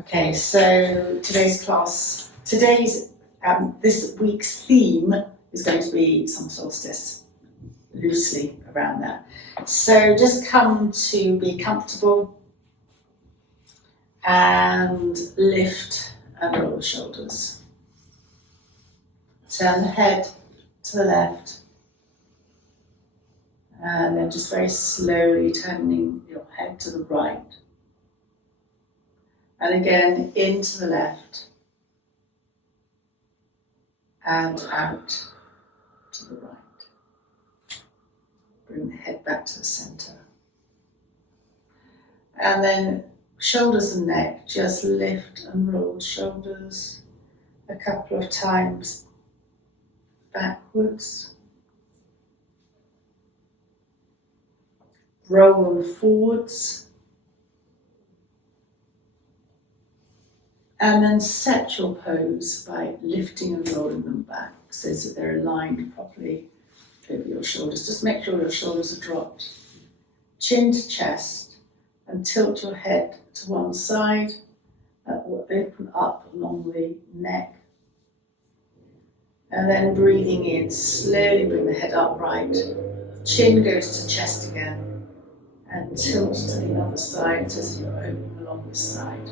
Okay, so this week's theme is going to be summer solstice, loosely around that. So just come to be comfortable and lift and roll the shoulders. Turn the head to the left and then just very slowly turning your head to the right. And again, into the left and out to the right. Bring the head back to the center. And then shoulders and neck, just lift and roll shoulders a couple of times backwards. Roll them forwards. And then set your pose by lifting and rolling them back so that they're aligned properly over your shoulders. Just make sure your shoulders are dropped. Chin to chest and tilt your head to one side. That will open up along the neck. And then breathing in, slowly bring the head upright. Chin goes to chest again and tilt to the other side as you open along this side.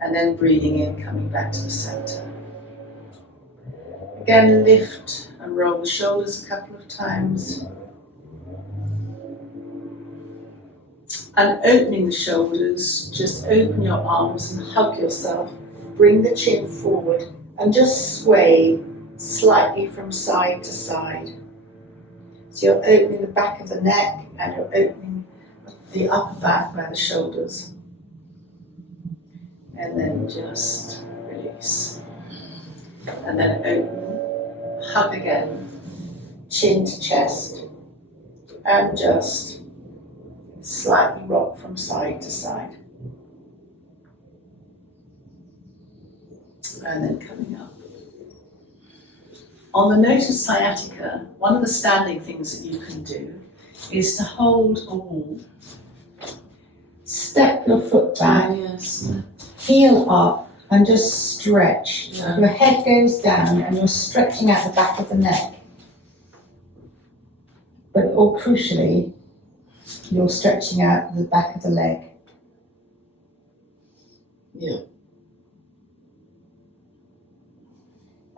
And then breathing in, coming back to the center. Again, lift and roll the shoulders a couple of times. And opening the shoulders, just open your arms and hug yourself. Bring the chin forward and just sway slightly from side to side. So you're opening the back of the neck and you're opening the upper back by the shoulders. And then just release. And then open, hug again, chin to chest, and just slightly rock from side to side. And then coming up. On the note of sciatica, one of the standing things that you can do is to hold a wall. Step your foot back. Yes. Heel up and just stretch. Yeah. Your head goes down and you're stretching out the back of the neck. But all crucially, you're stretching out the back of the leg. Yeah.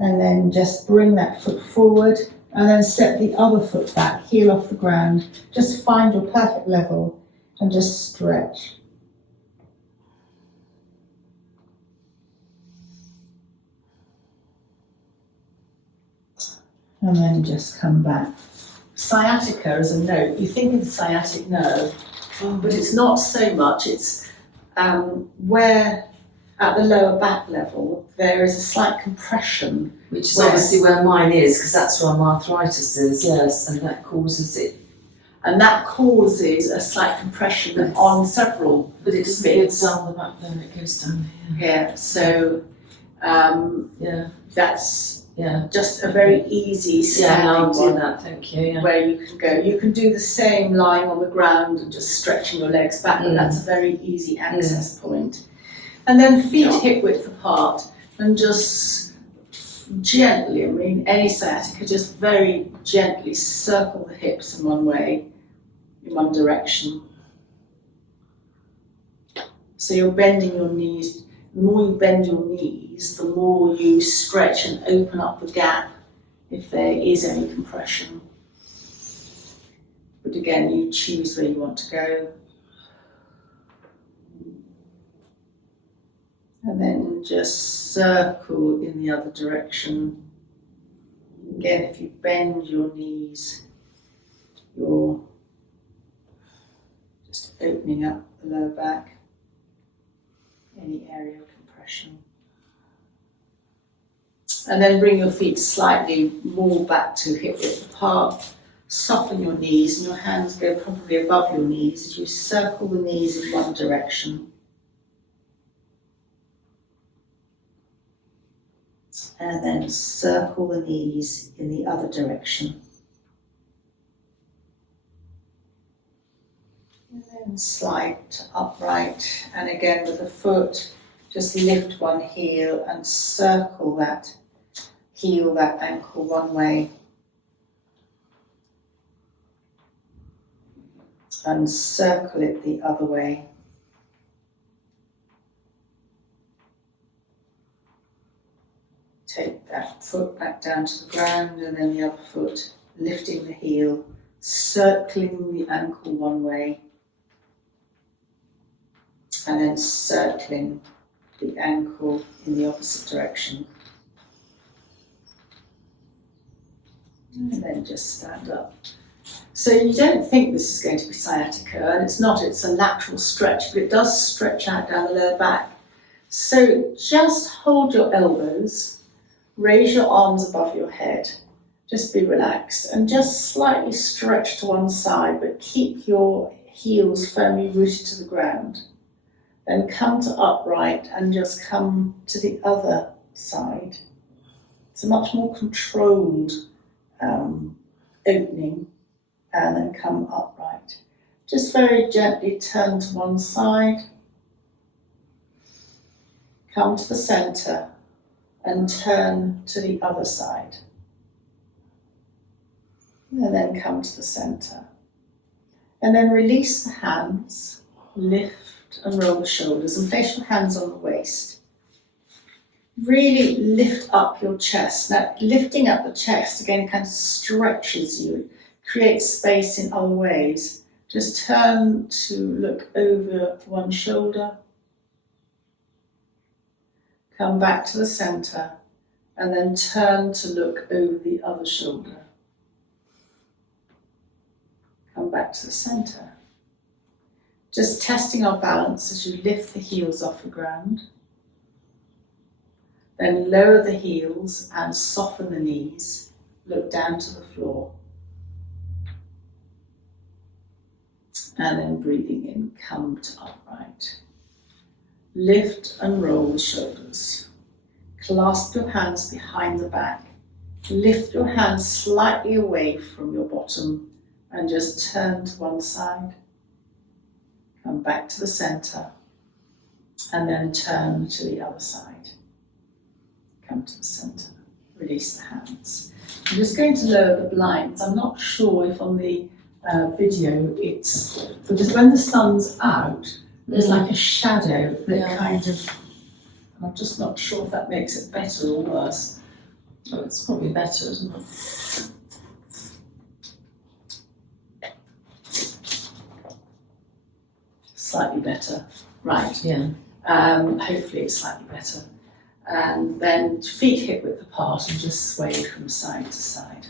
And then just bring that foot forward and then step the other foot back, heel off the ground. Just find your perfect level and just stretch. And then just come back. Sciatica as a note, you think of the sciatic nerve, but it's not so much. It's where at the lower back level there is a slight compression. Which is obviously where mine is, because that's where my arthritis is, yes, and that causes it. And that causes a slight compression on several But it doesn't go down the back there, it goes down here. Yeah, so that's just a very easy standing do that, thank you. Yeah. Where you can go. You can do the same lying on the ground and just stretching your legs back, but that's a very easy access point. And then feet hip width apart and just gently, any sciatica, just very gently circle the hips in one way, in one direction. So you're bending your knees. The more you bend your knees, the more you stretch and open up the gap if there is any compression. But again, you choose where you want to go. And then just circle in the other direction. Again, if you bend your knees, you're just opening up the lower back. Any area of compression. And then bring your feet slightly more back to hip width apart. Soften your knees and your hands go probably above your knees as you circle the knees in one direction. And then circle the knees in the other direction. And then slide to upright, and again with the foot, just lift one heel and circle that heel, that ankle one way. And circle it the other way. Take that foot back down to the ground, and then the other foot, lifting the heel, circling the ankle one way, and then circling the ankle in the opposite direction. And then just stand up. So you don't think this is going to be sciatica, and it's not, it's a lateral stretch, but it does stretch out down the lower back. So just hold your elbows, raise your arms above your head, just be relaxed, and just slightly stretch to one side, but keep your heels firmly rooted to the ground. Then come to upright and just come to the other side. It's a much more controlled opening, and then come upright. Just very gently turn to one side, come to the centre, and turn to the other side. And then come to the centre. And then release the hands, lift and roll the shoulders, and place your hands on the waist. Really lift up your chest. Now, lifting up the chest again kind of stretches you, creates space in other ways. Just turn to look over one shoulder, come back to the centre, and then turn to look over the other shoulder. Come back to the centre. Just testing our balance as you lift the heels off the ground. Then lower the heels and soften the knees. Look down to the floor. And then breathing in, come to upright. Lift and roll the shoulders. Clasp your hands behind the back. Lift your hands slightly away from your bottom and just turn to one side. Come back to the centre and then turn to the other side. Come to the centre. Release the hands. I'm just going to lower the blinds. I'm not sure if on the video it's, because when the sun's out, there's like a shadow that kind of, I'm just not sure if that makes it better or worse. Oh, it's probably better, isn't it? Slightly better, right. Yeah. Hopefully it's slightly better. And then feet hip width apart and just sway from side to side.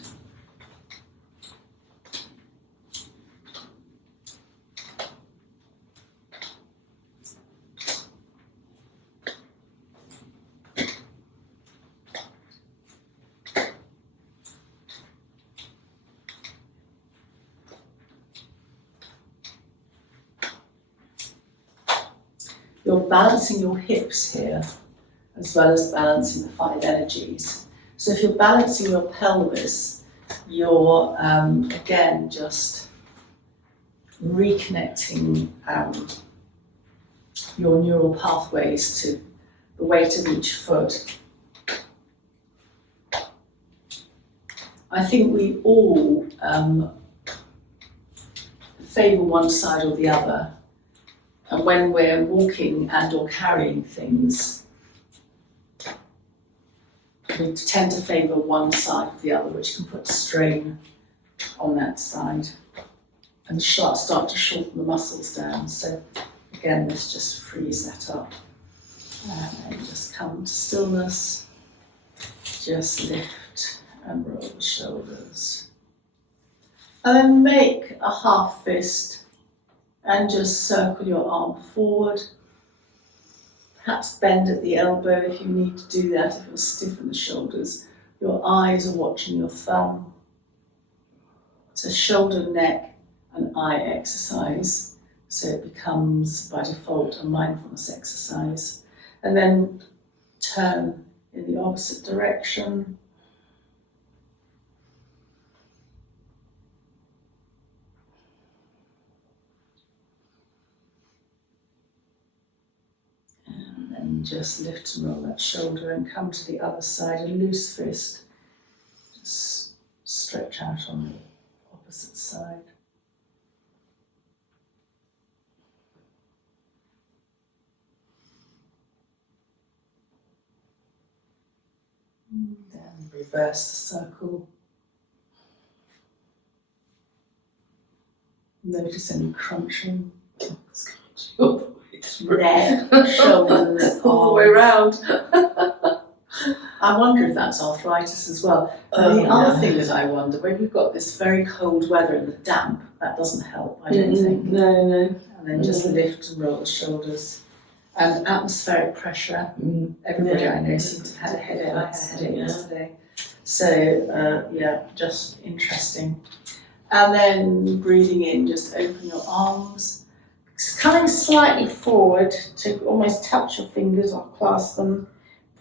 You're balancing your hips here, as well as balancing the 5 energies. So if you're balancing your pelvis, you're again just reconnecting your neural pathways to the weight of each foot. I think we all favour one side or the other. And when we're walking and or carrying things, we tend to favour one side or the other, which can put strain on that side and start to shorten the muscles down. So again, this just frees that up. And then just come to stillness, just lift and roll the shoulders. And then make a half fist and just circle your arm forward. Perhaps bend at the elbow if you need to do that, if you're stiff in the shoulders. Your eyes are watching your thumb. It's a shoulder, neck and eye exercise, so it becomes by default a mindfulness exercise. And then turn in the opposite direction. And just lift and roll that shoulder and come to the other side, a loose fist. Just stretch out on the opposite side. Then reverse the circle. Notice any crunching. Neck, shoulders, all the way round. I wonder if that's arthritis as well. The other thing that I wonder, when you've got this very cold weather and the damp, that doesn't help, I don't think. No. And then just lift and roll the shoulders. And atmospheric pressure. Everybody I know seems to have had a headache. I had a headache yesterday. So, just interesting. And then breathing in, just open your arms. Coming slightly forward to almost touch your fingers or clasp them.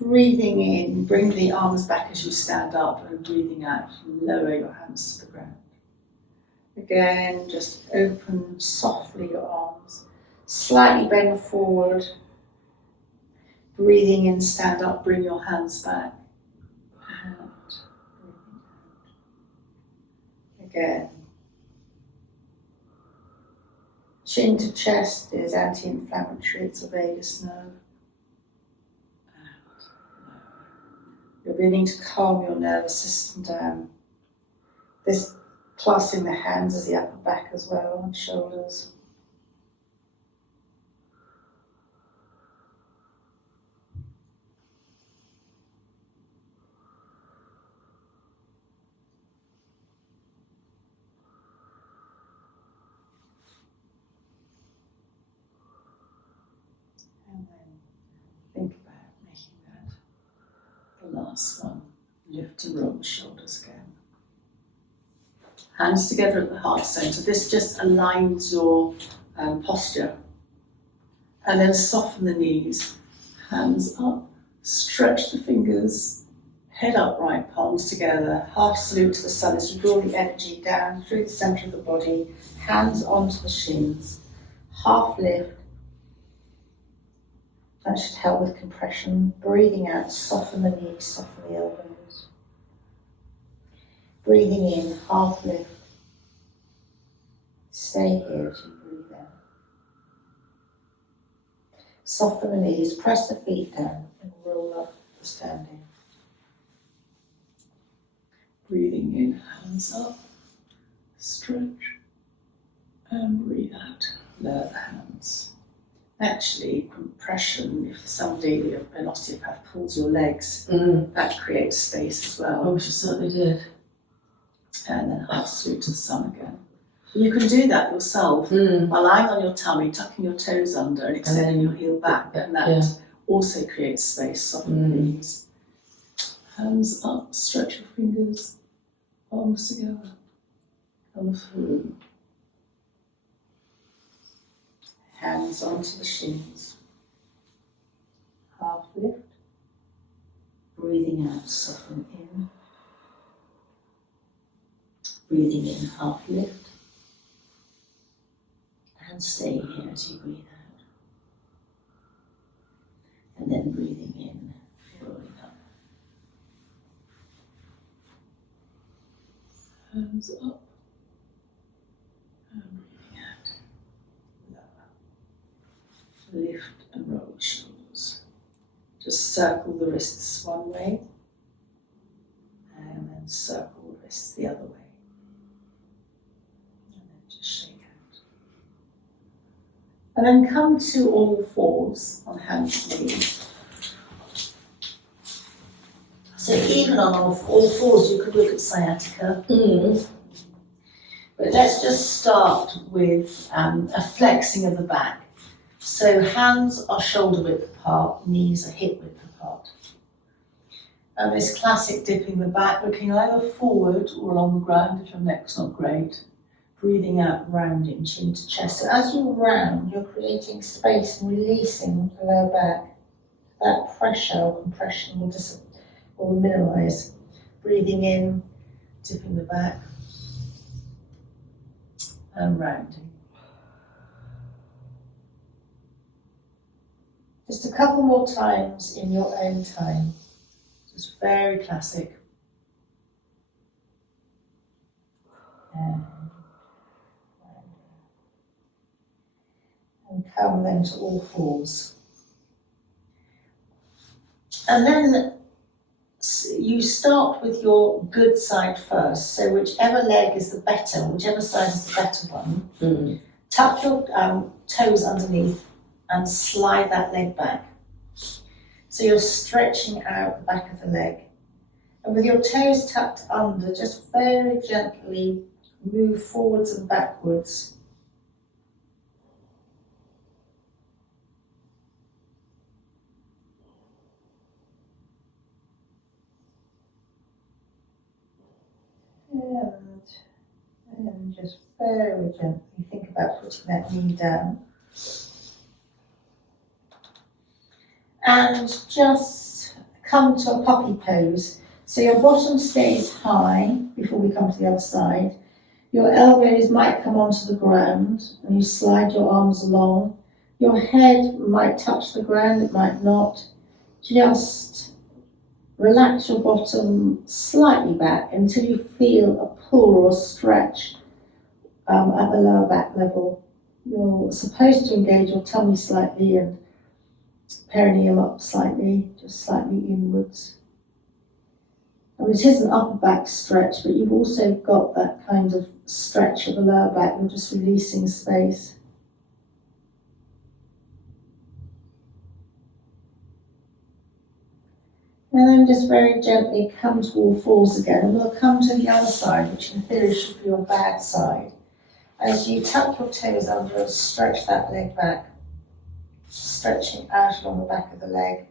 Breathing in, bring the arms back as you stand up, and breathing out, lower your hands to the ground. Again, just open softly your arms. Slightly bend forward. Breathing in, stand up, bring your hands back. Out. Again. Chin to chest is anti-inflammatory, it's a vagus nerve. You're beginning to calm your nervous system down. This clasping the hands as the upper back as well, and shoulders. And then think about making that the last one. Lift and roll the shoulders again. Hands together at the heart center. This just aligns your posture. And then soften the knees. Hands up. Stretch the fingers. Head upright, palms together. Half salute to the sun as you draw the energy down through the center of the body. Hands onto the shins. Half lift. That should help with compression. Breathing out, soften the knees, soften the elbows. Breathing in, half lift. Stay here as you breathe out. Soften the knees, press the feet down and roll up for standing. Breathing in, hands up, stretch, and breathe out, lower the hands. Actually, compression, if somebody, an osteopath, pulls your legs, that creates space as well. Oh, she certainly did. And then half salute to the sun again. You can do that yourself by lying on your tummy, tucking your toes under and extending your heel back, and that also creates space, soften the knees. Hands up, stretch your fingers, palms together, come through. Hands onto the shins. Half lift. Breathing out, soften in. Breathing in, half lift. And stay here as you breathe out. And then breathing in, rolling up. Hands up. And breathing out. Lower. Lift and roll the shoulders. Just circle the wrists one way. And then circle the wrists the other way. And then come to all fours on hands and knees. So even on all fours you could look at sciatica. But let's just start with a flexing of the back. So hands are shoulder width apart, knees are hip width apart. And this classic dipping the back, looking either forward or along the ground if your neck's not great. Breathing out, rounding, chin to chest. So as you round, you're creating space and releasing the lower back. That pressure or compression will minimise. Breathing in, dipping the back, and rounding. Just a couple more times in your own time. Just very classic. And come then to all fours. And then you start with your good side first. So whichever leg is the better, whichever side is the better one, tuck your toes underneath and slide that leg back. So you're stretching out the back of the leg. And with your toes tucked under, just very gently move forwards and backwards. And just very gently think about putting that knee down. And just come to a puppy pose. So your bottom stays high before we come to the other side. Your elbows might come onto the ground and you slide your arms along. Your head might touch the ground, it might not. Just relax your bottom slightly back until you feel a pull or a stretch at the lower back level. You're supposed to engage your tummy slightly and perineum up slightly, just slightly inwards. I mean, it is an upper back stretch, but you've also got that kind of stretch of the lower back. You're just releasing space. And then just very gently come to all fours again, and we'll come to the other side, which in theory should be your bad side. As you tuck your toes under and stretch that leg back, stretching out along the back of the leg.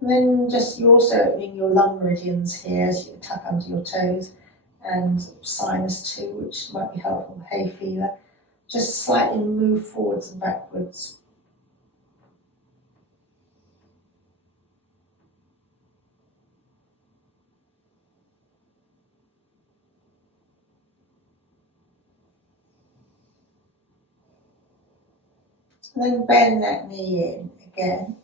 And then you're also opening your lung meridians here as you tuck under your toes, and sinus too, which might be helpful with hay fever. Just slightly move forwards and backwards. And then bend that knee in again.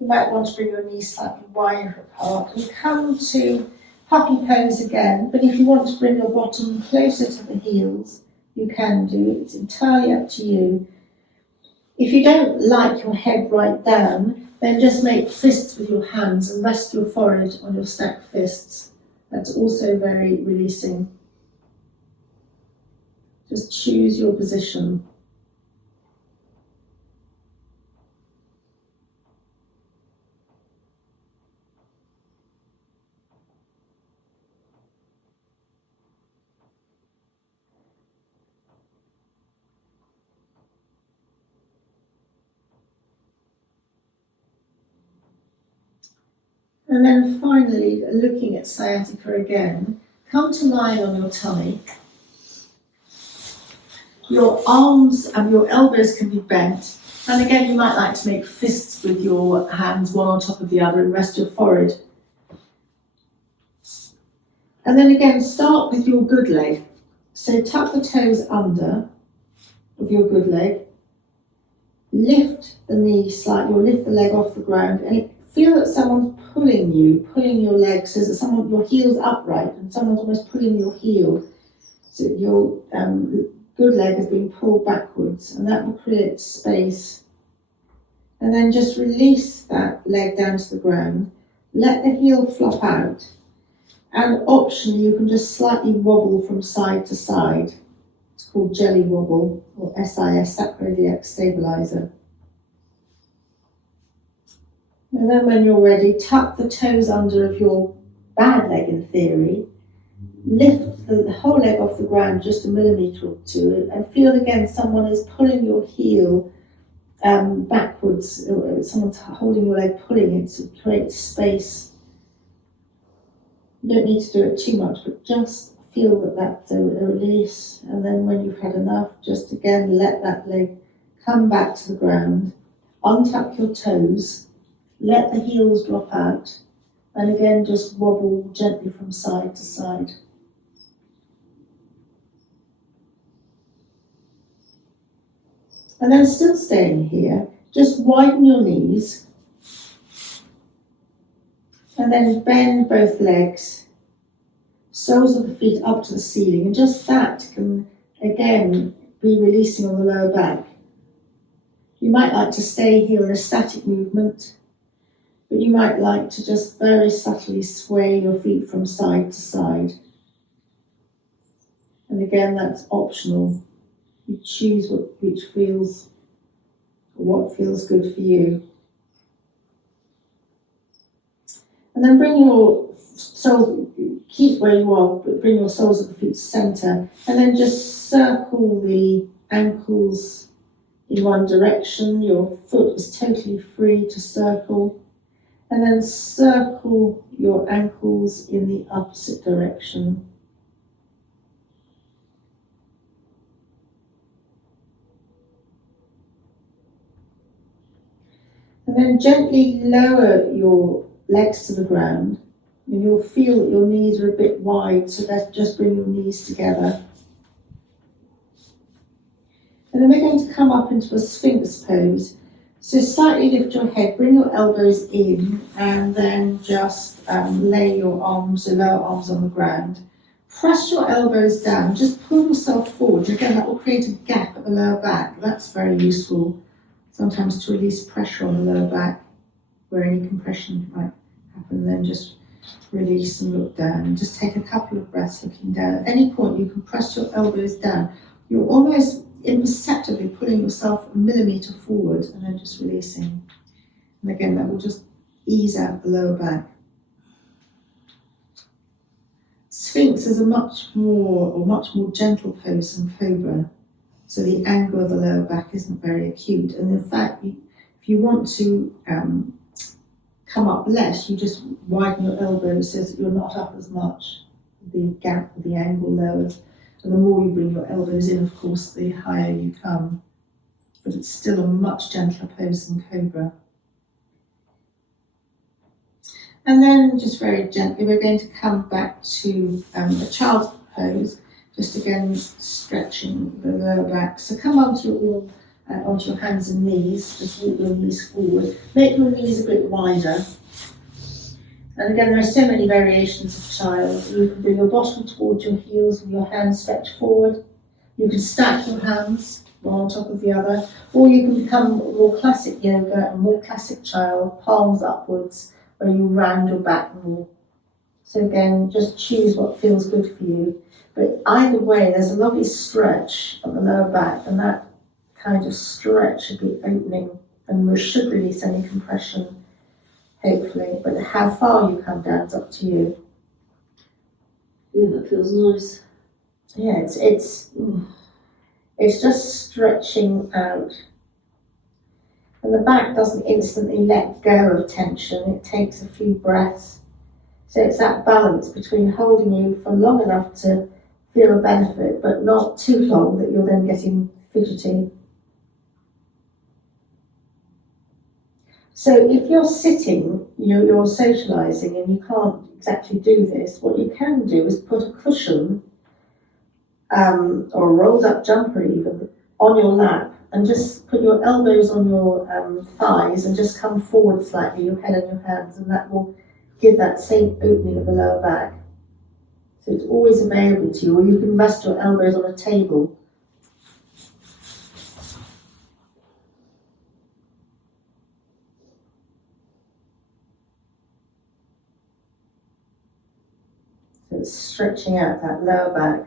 You might want to bring your knees slightly wider apart and come to puppy pose again. But if you want to bring your bottom closer to the heels, you can do. It's entirely up to you. If you don't like your head right down, then just make fists with your hands and rest your forehead on your stacked fists. That's also very releasing. Just choose your position. And then finally, looking at sciatica again, come to lying on your tummy. Your arms and your elbows can be bent. And again, you might like to make fists with your hands, one on top of the other, and rest your forehead. And then again, start with your good leg. So tuck the toes under of your good leg. Lift the knee slightly, or lift the leg off the ground, and feel that someone's pulling your leg, so that your heel's upright, and someone's almost pulling your heel. So your good leg is being pulled backwards, and that will create space. And then just release that leg down to the ground. Let the heel flop out. And optionally, you can just slightly wobble from side to side. It's called jelly wobble, or SIS, sacroiliac stabilizer. And then when you're ready, tuck the toes under of your bad leg in theory. Lift the whole leg off the ground just a millimetre or two, and feel again someone is pulling your heel backwards. Someone's holding your leg, pulling it to create space. You don't need to do it too much, but just feel that that's a release. And then when you've had enough, just again let that leg come back to the ground. Untuck your toes. Let the heels drop out, and again just wobble gently from side to side. And then still staying here, Just widen your knees and then bend both legs, soles of the feet up to the ceiling, and just that can again be releasing on the lower back. You might like to stay here in a static movement, but you might like to just very subtly sway your feet from side to side. And again, that's optional. You choose what feels good for you. And then bring your soles, keep where you are, but bring your soles of the feet to centre, and then just circle the ankles in one direction. Your foot is totally free to circle, and then circle your ankles in the opposite direction. And then gently lower your legs to the ground, and you'll feel that your knees are a bit wide, so let's just bring your knees together. And then we're going to come up into a Sphinx pose. So slightly lift your head, bring your elbows in, and then just lay your arms, the lower arms on the ground. Press your elbows down, just pull yourself forward. Again, that will create a gap at the lower back. That's very useful, sometimes to release pressure on the lower back, where any compression might happen. Then just release and look down. Just take a couple of breaths looking down. At any point, you can press your elbows down. You're almost imperceptibly pulling yourself a millimetre forward and then just releasing. And again, that will just ease out the lower back. Sphinx is a much more gentle pose than Cobra, so the angle of the lower back isn't very acute. And in fact, if you want to come up less, you just widen your elbows so that you're not up as much. The gap, the angle lowers. And the more you bring your elbows in, of course, the higher you come. But it's still a much gentler pose than Cobra. And then just very gently, we're going to come back to a child's pose, just again stretching the lower back. So come onto your hands and knees, just walk your knees forward. Make your knees a bit wider. And again, there are so many variations of child. You can bring your bottom towards your heels with your hands stretched forward. You can stack your hands one on top of the other. Or you can become more classic yoga and more classic child, palms upwards, where you round your back more. So again, just choose what feels good for you. But either way, there's a lovely stretch at the lower back, and that kind of stretch should be opening and should release any compression, hopefully, but how far you come down is up to you. Yeah, that feels nice. Yeah, it's just stretching out. And the back doesn't instantly let go of tension, it takes a few breaths. So it's that balance between holding you for long enough to feel a benefit, but not too long that you're then getting fidgety. So if you're sitting, you're socialising and you can't exactly do this, what you can do is put a cushion or a rolled up jumper even on your lap and just put your elbows on your thighs and just come forward slightly, your head and your hands, and that will give that same opening of the lower back. So it's always available to you, or you can rest your elbows on a table. Stretching out that lower back.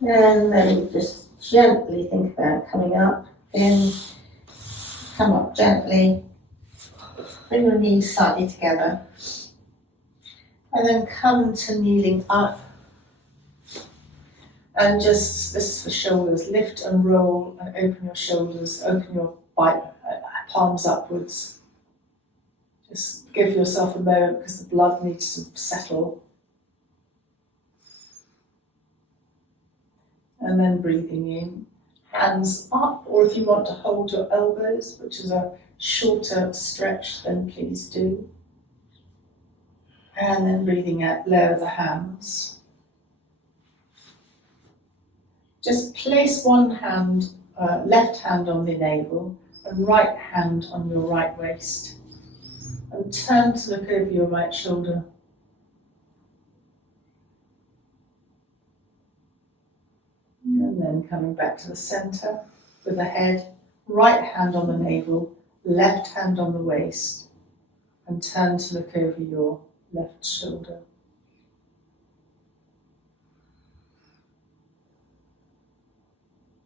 And then just gently think about coming up. Then come up gently. Bring your knees slightly together. And then come to kneeling up. And just, this is for shoulders, lift and roll and open your shoulders, open your palms upwards. Just give yourself a moment because the blood needs to settle. And then breathing in, hands up, or if you want to hold your elbows, which is a shorter stretch, then please do. And then breathing out, lower the hands. Just place one hand left hand on the navel and right hand on your right waist. And turn to look over your right shoulder. And then coming back to the centre with the head, right hand on the navel, left hand on the waist, and turn to look over your left shoulder.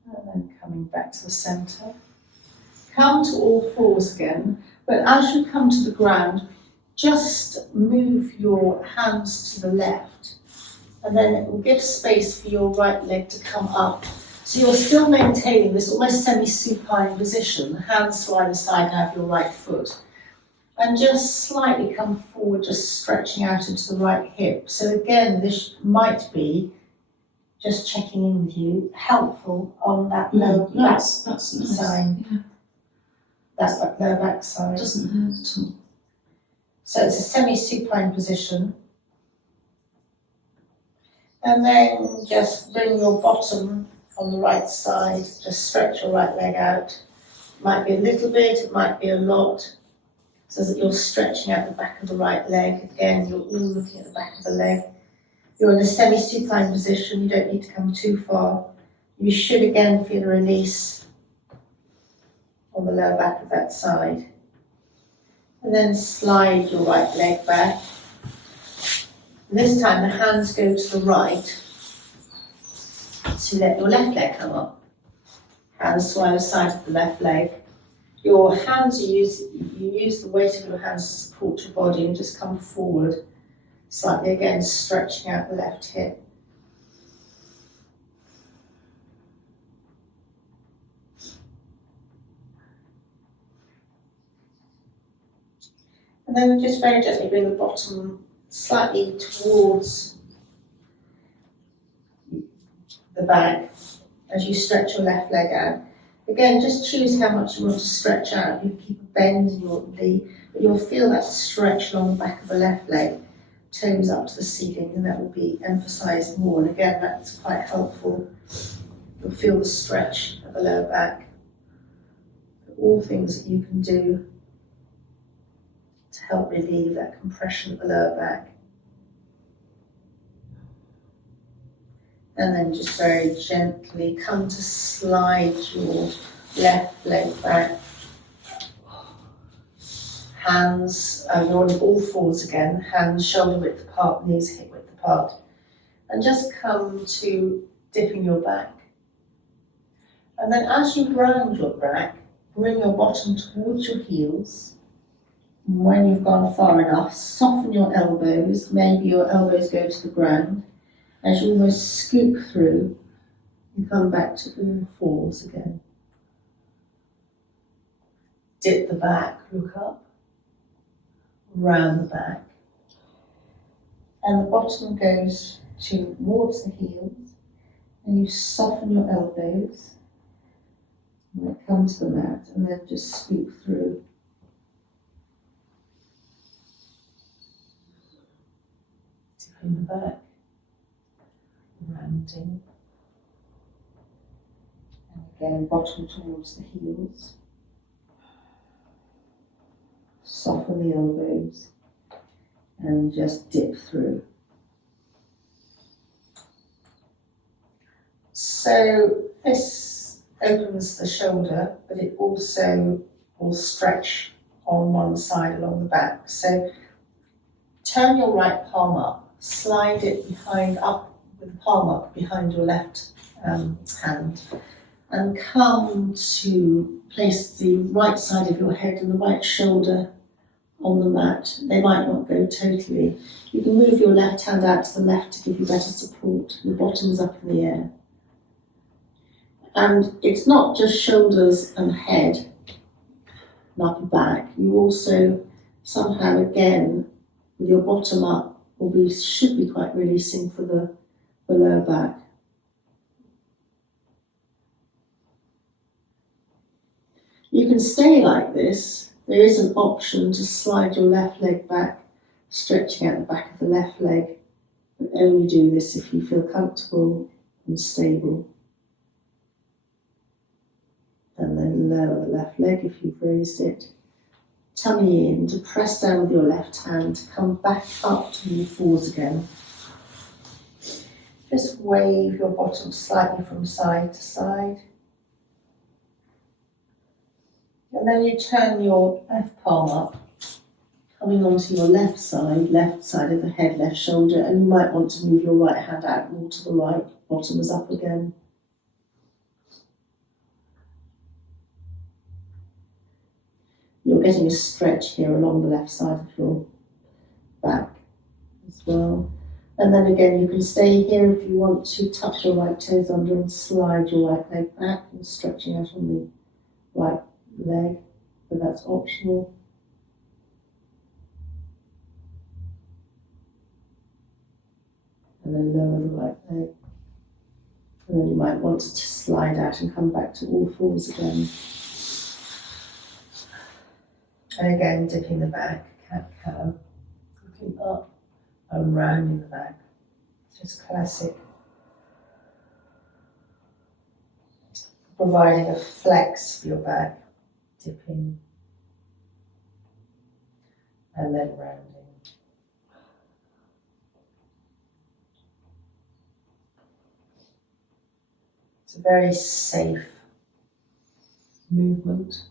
And then coming back to the centre. Come to all fours again, but as you come to the ground, just move your hands to the left, and then it will give space for your right leg to come up. So you're still maintaining this almost semi-supine position, hands to either side now of your right foot. And just slightly come forward, just stretching out into the right hip. So again, this might be, just checking in with you, helpful on that lower back That's nice. side. Yeah. That's that lower back side. Doesn't hurt at all. So it's a semi-supine position. And then just bring your bottom on the right side, just stretch your right leg out. Might be a little bit, it might be a lot, so that you're stretching out the back of the right leg. Again, you're all looking at the back of the leg. You're in a semi-supine position, you don't need to come too far. You should again feel a release on the lower back of that side. And then slide your right leg back. And this time the hands go to the right to let your left leg come up. Hands to either side of the left leg. Your hands, you use the weight of your hands to support your body and just come forward slightly, again stretching out the left hip. And then just very gently bring the bottom slightly towards the back as you stretch your left leg out. Again, just choose how much you want to stretch out. You keep a bend in your knee, but you'll feel that stretch along the back of the left leg, toes up to the ceiling, and that will be emphasised more. And again, that's quite helpful. You'll feel the stretch at the lower back. All things that you can do to help relieve that compression at the lower back. And then just very gently come to slide your left leg back. Hands, you're on all fours again, hands shoulder width apart, knees hip width apart. And just come to dipping your back. And then as you ground your back, bring your bottom towards your heels. When you've gone far enough, soften your elbows. Maybe your elbows go to the ground. As you almost scoop through, you come back to all fours again. Dip the back, look up, round the back. And the bottom goes towards the heels, and you soften your elbows. And then come to the mat, and then just scoop through. Dipping the back. Rounding, and again bottom towards the heels, soften the elbows and just dip through. So this opens the shoulder, but it also will stretch on one side along the back. So turn your right palm up, slide it behind up with the palm up behind your left hand, and come to place the right side of your head and the right shoulder on the mat. They might not go totally. You can move your left hand out to the left to give you better support. The bottom is up in the air. And it's not just shoulders and head and upper back. You also somehow, again, with your bottom up, should be quite releasing for the lower back. You can stay like this. There is an option to slide your left leg back, stretching out the back of the left leg, but only do this if you feel comfortable and stable. And then lower the left leg if you've raised it. Tummy in, to press down with your left hand, to come back up to move forwards again. Just wave your bottom slightly from side to side. And then you turn your left palm up, coming onto your left side of the head, left shoulder, and you might want to move your right hand out more to the right, bottom is up again. You're getting a stretch here along the left side of your back as well. And then again, you can stay here if you want to, tuck your right toes under and slide your right leg back and stretching out on the right leg, but that's optional. And then lower the right leg. And then you might want to slide out and come back to all fours again. And again, dipping the back, cat-cow, looking up and rounding the back. Just classic. Providing a flex for your back, dipping and then rounding. It's a very safe movement.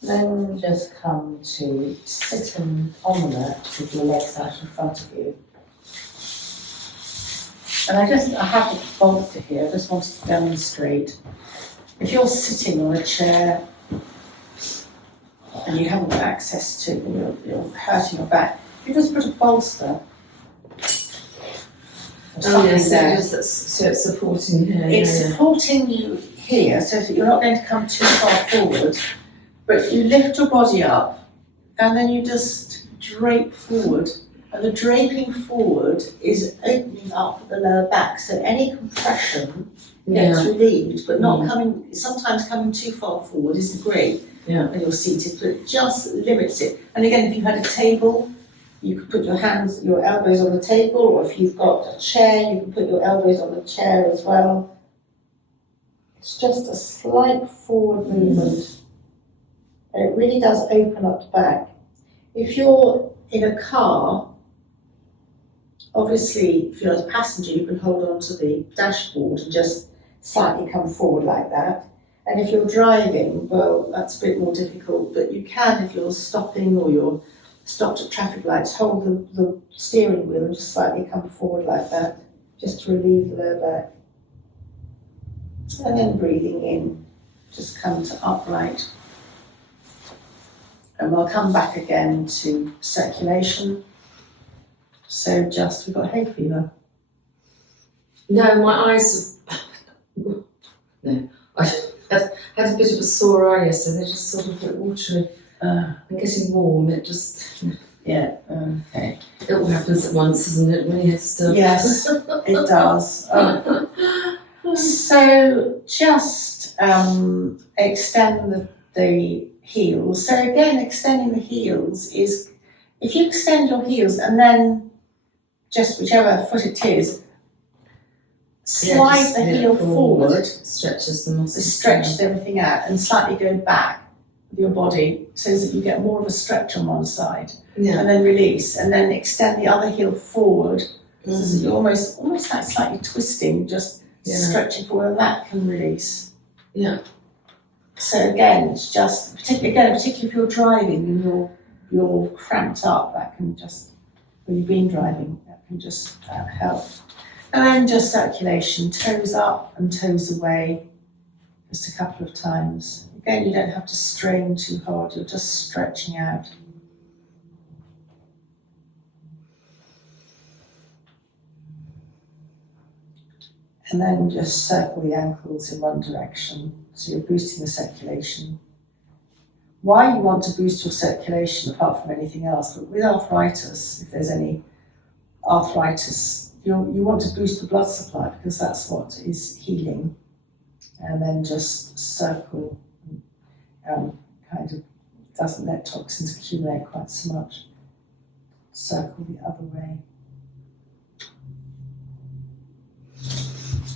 Then just come to sitting on the mat with your legs out in front of you. And I have a bolster here, I just wanted to demonstrate. If you're sitting on a chair and you haven't got access to, you're hurting your back, you just put a bolster. Oh yes, so it's supporting here. It's supporting you here so that you're not going to come too far forward. But you lift your body up and then you just drape forward. And the draping forward is opening up the lower back. So any compression gets relieved, but not sometimes coming too far forward isn't great when you're seated, but it just limits it. And again, if you had a table, you could put your elbows on the table, or if you've got a chair, you can put your elbows on the chair as well. It's just a slight forward movement. And it really does open up the back. If you're in a car, obviously, if you're a passenger, you can hold on to the dashboard and just slightly come forward like that. And if you're driving, well, that's a bit more difficult, but you can, if you're stopping or you're stopped at traffic lights, hold the steering wheel and just slightly come forward like that, just to relieve the lower back. And then breathing in, just come to upright. And we'll come back again to circulation. So we've got hay fever. No, my eyes. No, I had a bit of a sore eye yesterday. They're just sort of a bit watery. I'm getting warm. It just. Yeah. Okay. It all happens at once, isn't it? When you have stuff. Yes, it does. So just extend the heels. So again, extending the heels is, if you extend your heels and then just whichever foot it is, slide the heel forward, stretches the muscles, stretches everything out, and slightly go back with your body so that you get more of a stretch on one side, and then release, and then extend the other heel forward, so that you're almost like slightly twisting, just stretching forward, and that can release. Yeah. So again, it's just, particularly if you're driving and you're cramped up, that can just, when you've been driving, that can just help. And then just circulation, toes up and toes away, just a couple of times. Again, you don't have to strain too hard, you're just stretching out. And then just circle the ankles in one direction. So you're boosting the circulation. Why you want to boost your circulation, apart from anything else, but with arthritis, if there's any arthritis, you want to boost the blood supply because that's what is healing. and then just circle, kind of doesn't let toxins accumulate quite so much. Circle the other way.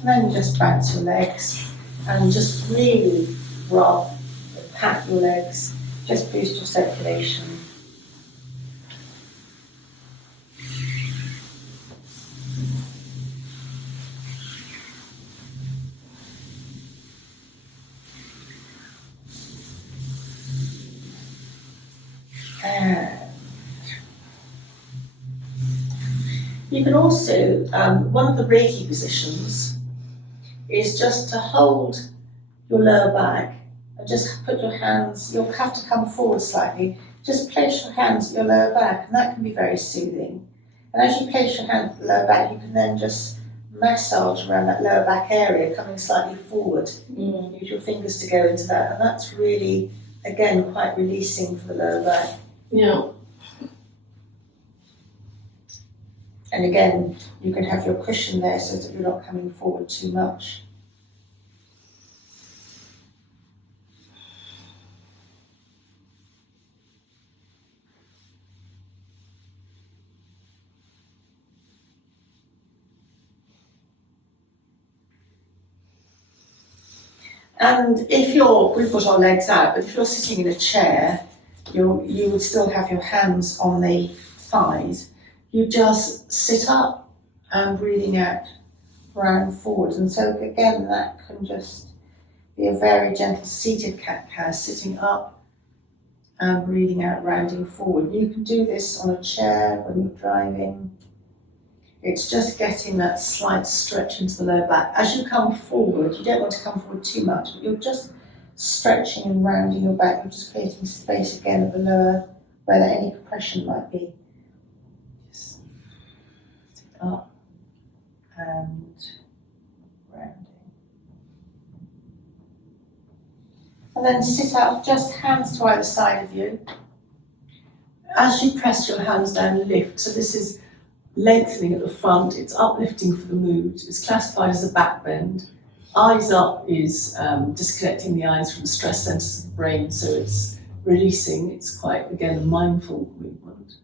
And then just back to your legs and just really rub, pat your legs, just boost your circulation. You can also, one of the Reiki positions is just to hold your lower back and just put your hands, you'll have to come forward slightly, just place your hands at your lower back, and that can be very soothing. And as you place your hand at the lower back, you can then just massage around that lower back area, coming slightly forward. Use your fingers to go into that, and that's really, again, quite releasing for the lower back. Yeah. And again, you can have your cushion there so that you're not coming forward too much. And if we've got our legs out, but if you're sitting in a chair, you would still have your hands on the thighs. You just sit up and breathing out, round forward. And so again, that can just be a very gentle seated cat-cow, sitting up and breathing out, rounding forward. You can do this on a chair when you're driving. It's just getting that slight stretch into the lower back. As you come forward, you don't want to come forward too much, but you're just stretching and rounding your back. You're just creating space again at the lower, where any compression might be. Just sit up and rounding. And then sit up, just hands to either side of you. As you press your hands down, lift. So this is lengthening at the front, it's uplifting for the mood. It's classified as a back bend. Eyes up is disconnecting the eyes from the stress centers of the brain, so it's releasing. It's quite, again, a mindful movement.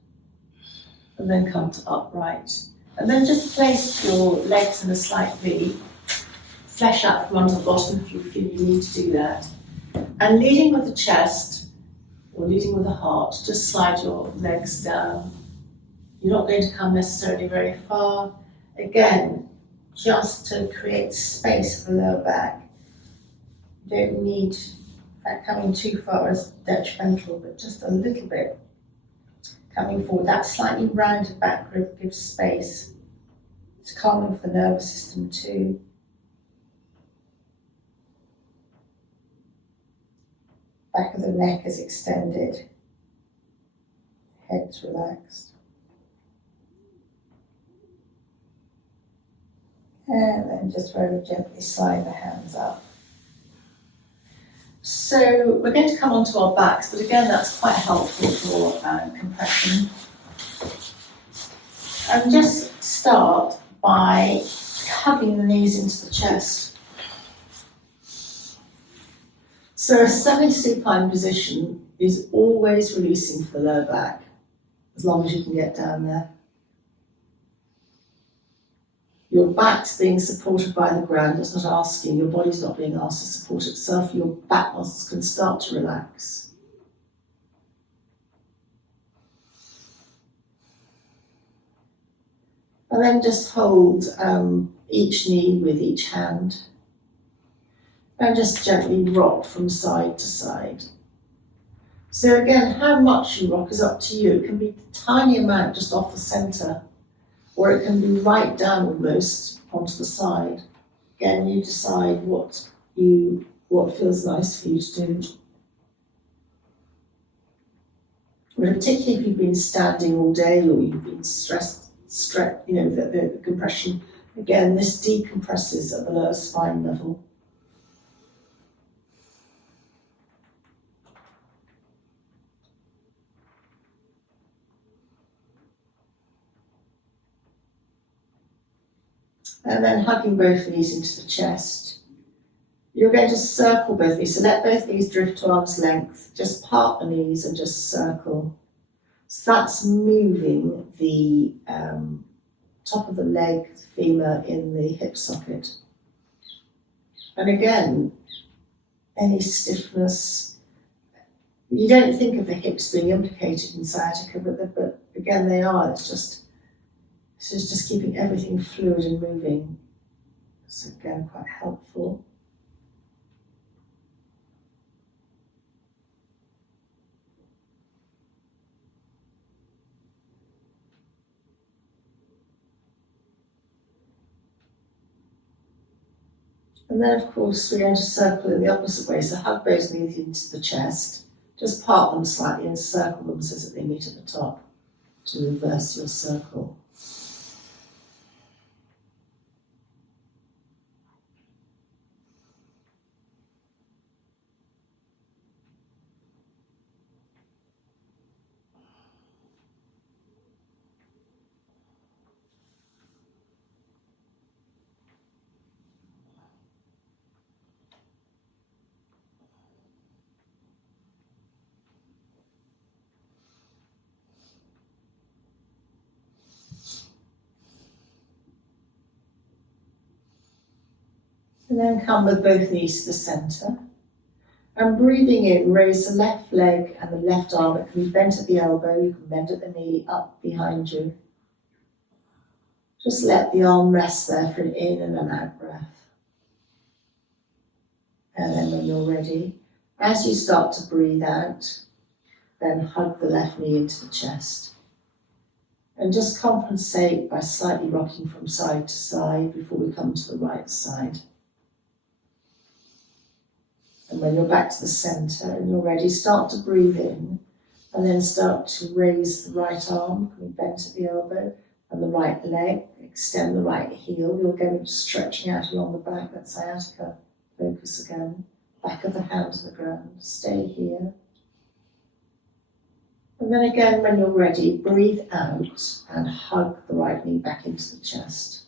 And then come to upright. And then just place your legs in a slight V. Flesh out from under the bottom if you feel you need to do that. And leading with the chest, or leading with the heart, just slide your legs down. You're not going to come necessarily very far. Again, just to create space for the lower back. You don't need that coming too far as detrimental, but just a little bit coming forward. That slightly rounded back grip gives space. It's calming for the nervous system too. Back of the neck is extended. Head's relaxed. And then just very gently slide the hands up. So we're going to come onto our backs, but again, that's quite helpful for compression. And just start by hugging the knees into the chest. So a semi-supine position is always releasing for the lower back, as long as you can get down there. Your back's being supported by the ground, it's not asking, your body's not being asked to support itself, your back muscles can start to relax. And then just hold each knee with each hand. And just gently rock from side to side. So again, how much you rock is up to you. It can be a tiny amount just off the centre, or it can be right down almost onto the side. Again, you decide what feels nice for you to do. But particularly if you've been standing all day or you've been stressed, the compression, again, this decompresses at the lower spine level. And then hugging both knees into the chest. You're going to circle both knees, so let both knees drift to arm's length, just part the knees and just circle. So that's moving the top of the leg, femur in the hip socket. And again, any stiffness, you don't think of the hips being implicated in sciatica, but again they are. It's just keeping everything fluid and moving. So again, quite helpful. And then of course we're going to circle in the opposite way, so hug both knees into the chest, just part them slightly and circle them so that they meet at the top to reverse your circle. And then come with both knees to the centre. And breathing in, raise the left leg and the left arm. It can be bent at the elbow, you can bend at the knee, up behind you. Just let the arm rest there for an in and an out breath. And then when you're ready, as you start to breathe out, then hug the left knee into the chest. And just compensate by slightly rocking from side to side before we come to the right side. And when you're back to the centre and you're ready, start to breathe in and then start to raise the right arm, can be bent at the elbow, and the right leg, extend the right heel. You're going to stretching out along the back, that's sciatica. Focus again, back of the hand to the ground, stay here. And then again, when you're ready, breathe out and hug the right knee back into the chest.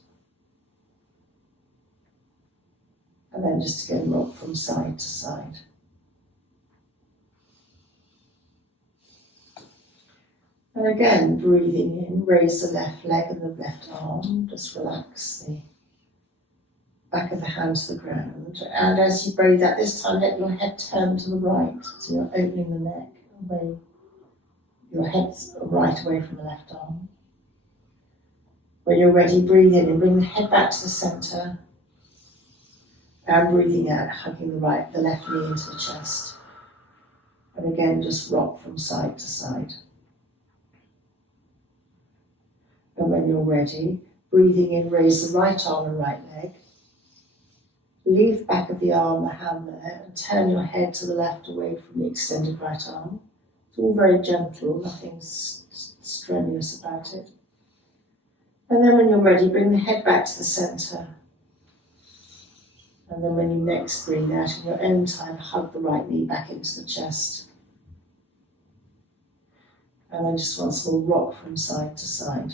And then just again rock from side to side. And again, breathing in, raise the left leg and the left arm, just relax the back of the hand to the ground. And as you breathe out, this time let your head turn to the right, so you're opening the neck away. Your head's right away from the left arm. When you're ready, breathe in and bring the head back to the centre. And breathing out, hugging the left knee into the chest. And again, just rock from side to side. And when you're ready, breathing in, raise the right arm and right leg. Leave the back of the arm, the hand there, and turn your head to the left away from the extended right arm. It's all very gentle, nothing strenuous about it. And then when you're ready, bring the head back to the centre. And then when you next breathe out in your own time, hug the right knee back into the chest. And then just once more rock from side to side.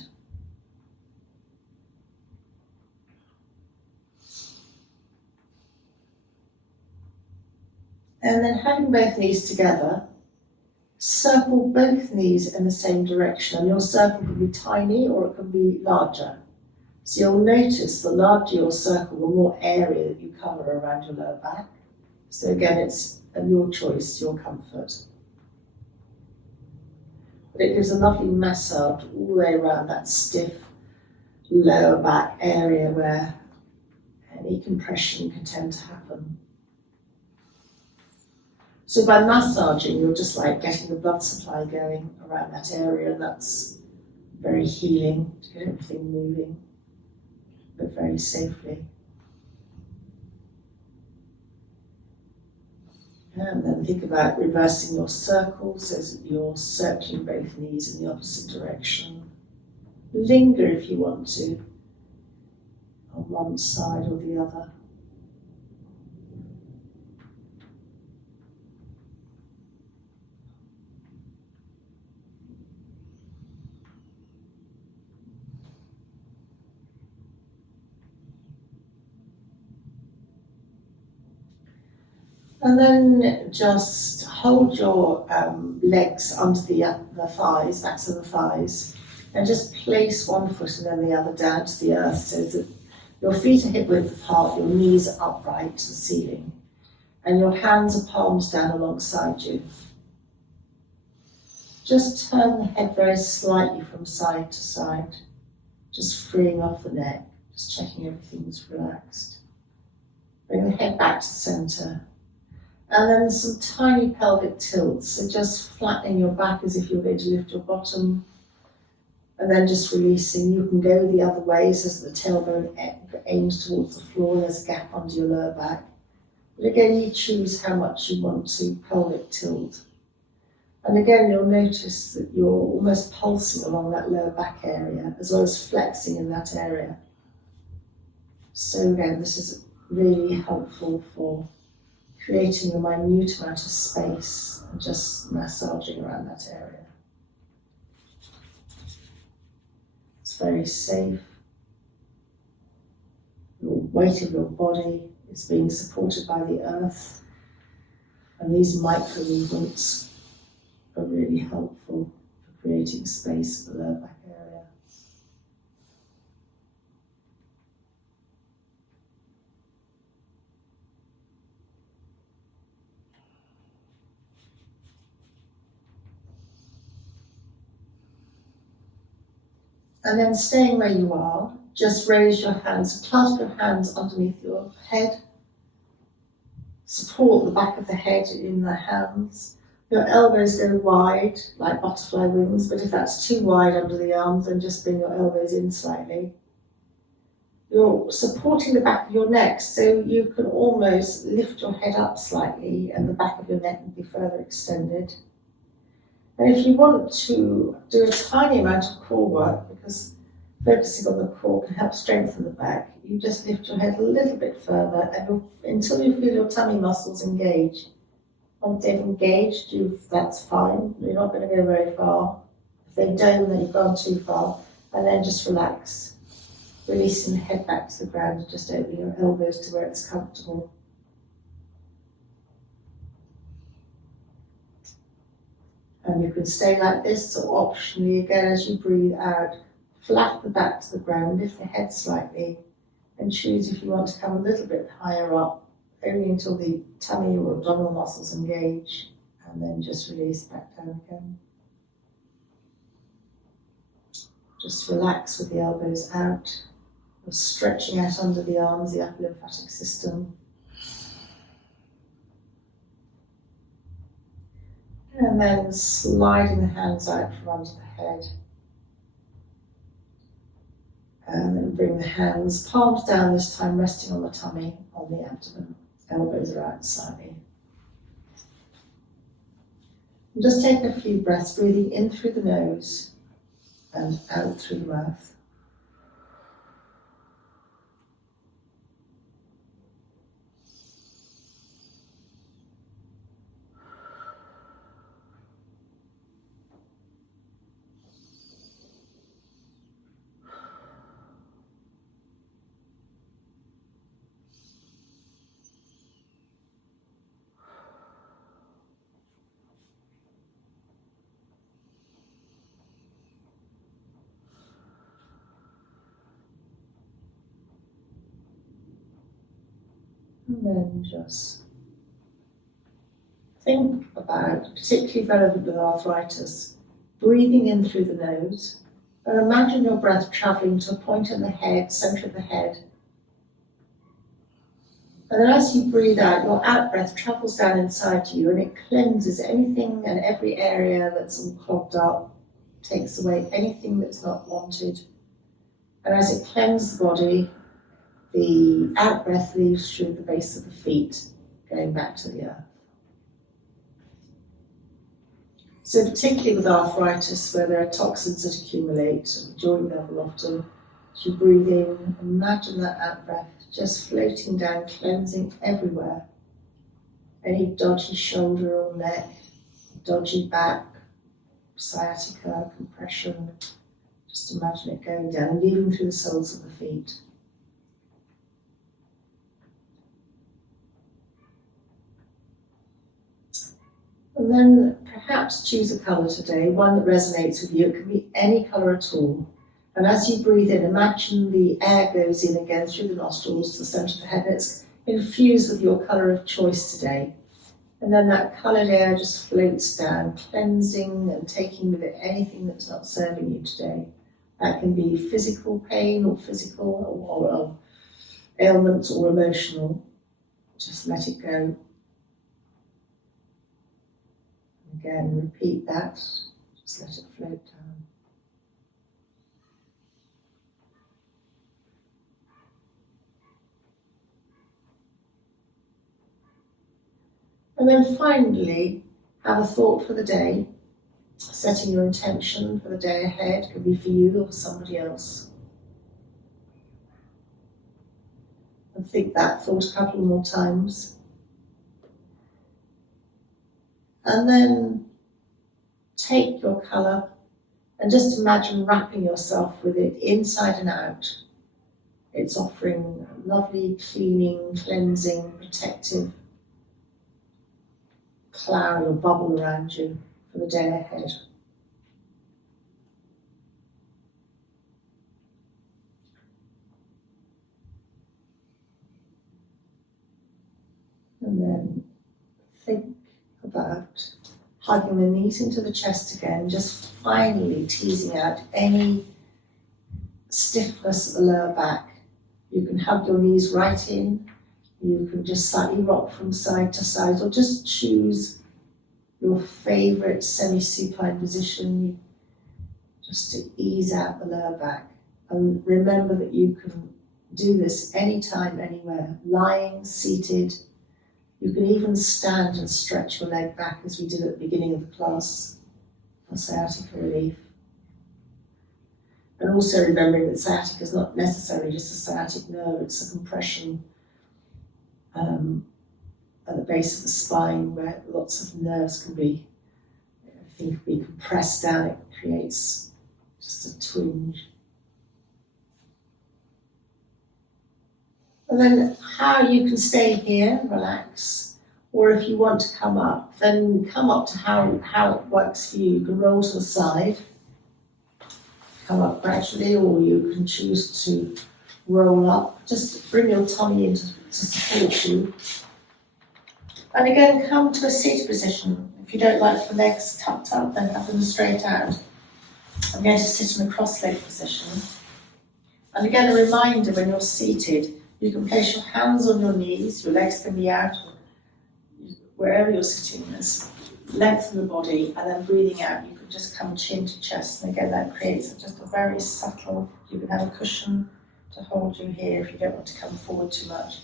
And then having both knees together, circle both knees in the same direction. And your circle can be tiny or it can be larger. So you'll notice the larger your circle, the more area that you cover around your lower back. So again, it's your choice, your comfort. But it gives a lovely massage all the way around that stiff lower back area where any compression can tend to happen. So by massaging, you're just like getting the blood supply going around that area, and that's very healing to get everything moving, but very safely. And then think about reversing your circles so that you're circling both knees in the opposite direction. Linger if you want to, on one side or the other. And then just hold your legs under the thighs, backs of the thighs, and just place one foot and then the other down to the earth so that your feet are hip width apart, your knees are upright to the ceiling, and your hands are palms down alongside you. Just turn the head very slightly from side to side, just freeing off the neck, just checking everything's relaxed. Bring the head back to centre. And then some tiny pelvic tilts, so just flattening your back as if you're going to lift your bottom, and then just releasing. You can go the other way so that the tailbone aims towards the floor, there's a gap under your lower back. But again, you choose how much you want to pelvic tilt. And again, you'll notice that you're almost pulsing along that lower back area, as well as flexing in that area. So again, this is really helpful for creating a minute amount of space and just massaging around that area. It's very safe. Your weight of your body is being supported by the earth, and these micro movements are really helpful for creating space in the lower back area. And then staying where you are, just raise your hands, clasp your hands underneath your head, support the back of the head in the hands. Your elbows go wide, like butterfly wings, but if that's too wide under the arms, then just bring your elbows in slightly. You're supporting the back of your neck, so you can almost lift your head up slightly and the back of your neck will be further extended. And if you want to do a tiny amount of core work, because focusing on the core can help strengthen the back, you just lift your head a little bit further and until you feel your tummy muscles engage. Once they've engaged, that's fine. You're not going to go very far. If they don't, then you've gone too far. And then just relax, releasing the head back to the ground and just opening your elbows to where it's comfortable. And you can stay like this, or optionally, again, as you breathe out, flat the back to the ground, lift the head slightly, and choose if you want to come a little bit higher up, only until the tummy or abdominal muscles engage, and then just release back down again. Just relax with the elbows out, or stretching out under the arms, the upper lymphatic system. And then sliding the hands out from under the head. And then bring the hands, palms down this time, resting on the tummy, on the abdomen. Elbows are out slightly. And just take a few breaths, breathing in through the nose and out through the mouth. And then just think about, particularly relevant with arthritis, breathing in through the nose, and imagine your breath travelling to a point in the head, centre of the head. And then as you breathe out, your out breath travels down inside you and it cleanses anything and every area that's all clogged up, takes away anything that's not wanted. And as it cleanses the body, the out breath leaves through the base of the feet, going back to the earth. So particularly with arthritis, where there are toxins that accumulate at the joint level often, as you breathe in, imagine that out breath just floating down, cleansing everywhere. Any dodgy shoulder or neck, dodgy back, sciatica, compression, just imagine it going down and leaving through the soles of the feet. And then perhaps choose a colour today, one that resonates with you. It can be any colour at all. And as you breathe in, imagine the air goes in again through the nostrils to the centre of the head, and it's infused with your colour of choice today. And then that coloured air just floats down, cleansing and taking with it anything that's not serving you today. That can be physical pain or physical or ailments or emotional. Just let it go. Again, repeat that. Just let it float down. And then finally, have a thought for the day, setting your intention for the day ahead. It could be for you or for somebody else. And think that thought a couple more times. And then take your colour and just imagine wrapping yourself with it inside and out. It's offering lovely, cleaning, cleansing, protective cloud or bubble around you for the day ahead. And then think about hugging the knees into the chest again, just finally teasing out any stiffness at the lower back. You can hug your knees right in. You can just slightly rock from side to side, or just choose your favourite semi-supine position just to ease out the lower back. And remember that you can do this anytime, anywhere, lying, seated. You can even stand and stretch your leg back as we did at the beginning of the class for sciatica relief. And also remembering that sciatica is not necessarily just a sciatic nerve, it's a compression at the base of the spine where lots of nerves can be, everything can be compressed down, it creates just a twinge. And then how you can stay here, relax, or if you want to come up, then come up to how it works for you. You can roll to the side, come up gradually, or you can choose to roll up. Just bring your tummy in to support you. And again, come to a seated position. If you don't like the legs tucked up, then have them straight out. I'm going to sit in a cross-legged position. And again, a reminder, when you're seated, you can place your hands on your knees, your legs can be out, wherever you're sitting, just lengthen the body, and then breathing out, you can just come chin to chest. And again, that creates just a very subtle, you can have a cushion to hold you here if you don't want to come forward too much.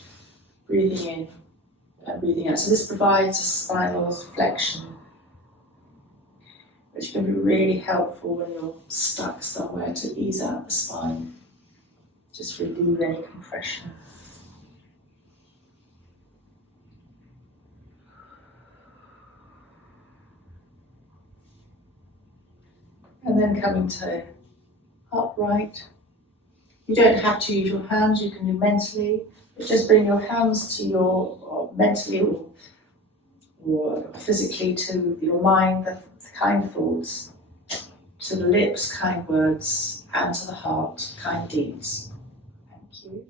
Breathing in and breathing out. So this provides a spinal flexion, which can be really helpful when you're stuck somewhere to ease out the spine. Just relieve any compression. And then coming to upright. You don't have to use your hands, you can do mentally, but just bring your hands to or mentally or physically to your mind, the kind thoughts, to the lips, kind words, and to the heart, kind deeds. Thank you.